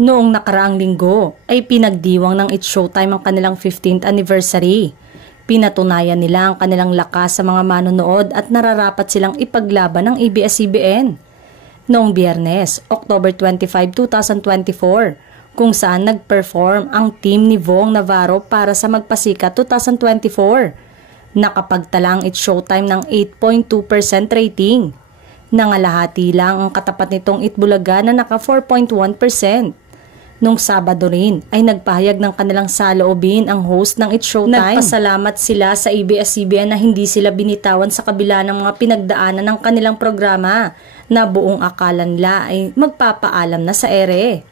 Noong nakaraang linggo ay pinagdiwang ng It's Showtime ang kanilang 15th anniversary. Pinatunayan nila ang kanilang lakas sa mga manonood at nararapat silang ipaglaban ng ABS-CBN. Noong Biyernes, October 25, 2024, kung saan nag-perform ang team ni Vong Navarro para sa Magpasikat 2024. Nakapagtala ang It's Showtime ng 8.2% rating. Nangalahati lang ang katapat nitong Itbulaga na naka 4.1%. Nung Sabado rin ay nagpahayag ng kanilang saloobin ang host ng It's Showtime. Nagpasalamat sila sa ABS-CBN na hindi sila binitawan sa kabila ng mga pinagdaanan ng kanilang programa na buong akala nila ay magpapaalam na sa ere.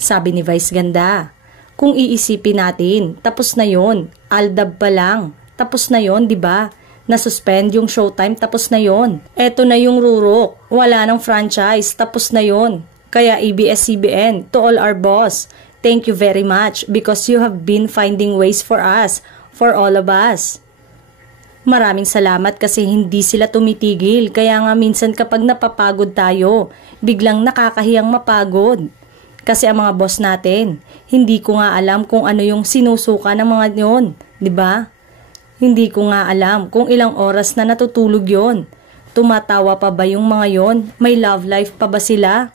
Sabi ni Vice Ganda, kung iisipin natin, tapos na yon, Aldab pa lang, tapos na yon, di ba? Na-suspend yung Showtime, tapos na yon. Eto na yung Rurok, wala ng franchise, tapos na yon. Kaya ABS-CBN, to all our boss, thank you very much because you have been finding ways for us, for all of us. Maraming salamat kasi hindi sila tumitigil, kaya nga minsan kapag napapagod tayo, biglang nakakahiyang mapagod. Kasi ang mga boss natin, hindi ko nga alam kung ano yung sinusuka ng mga yon, di ba? Hindi ko nga alam kung ilang oras na natutulog yon. Tumatawa pa ba yung mga yon? May love life pa ba sila?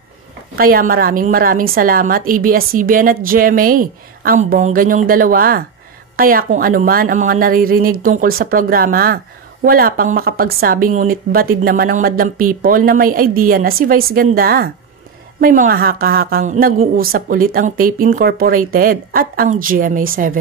Kaya maraming salamat ABS-CBN at GMA, ang bongga niyong dalawa. Kaya kung ano man ang mga naririnig tungkol sa programa, wala pang makapagsabi ngunit batid naman ng madlang people na may idea na si Vice Ganda. May mga haka-hakang nag-uusap ulit ang Tape Incorporated at ang GMA7.